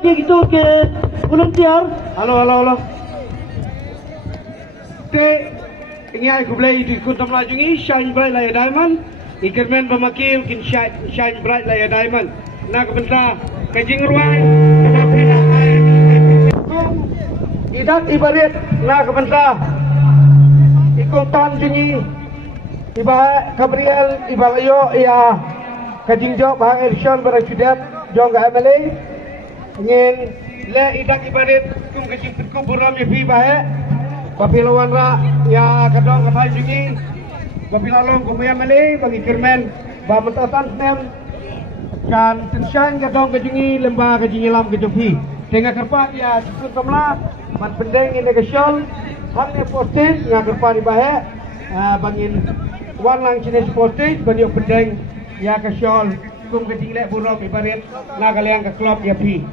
dia gitu ke volunteer. Halo. Te ingai ku blai di kun tamla jungi shine bright like a diamond. Ikermen pemakil kin shine bright like a diamond. Nak benda kajing ruai. Idat ibarat nak benda. Ikut tan jungi. Iba Gabriel ibalayo ya kajing jo bah Irsyad berajudat jong ga MLA. Ingin le idak ibarat kum kajing ku buram ya fi bah. Papilawan ra ya kadang kadang jungi papilalong kumaya mali bagi kirmen ba mentasan nem kan tensyang kadang kajungi lembah kajungi lam kejopi tengah kerpat ya cikun tamla man pendeng ini kesyol hanya posted ngah kerpat di bahe bangin wan lang jenis posted bagi pendeng ya kesyol kum kajungi lek buram ibarat na kalian ke klub ya pi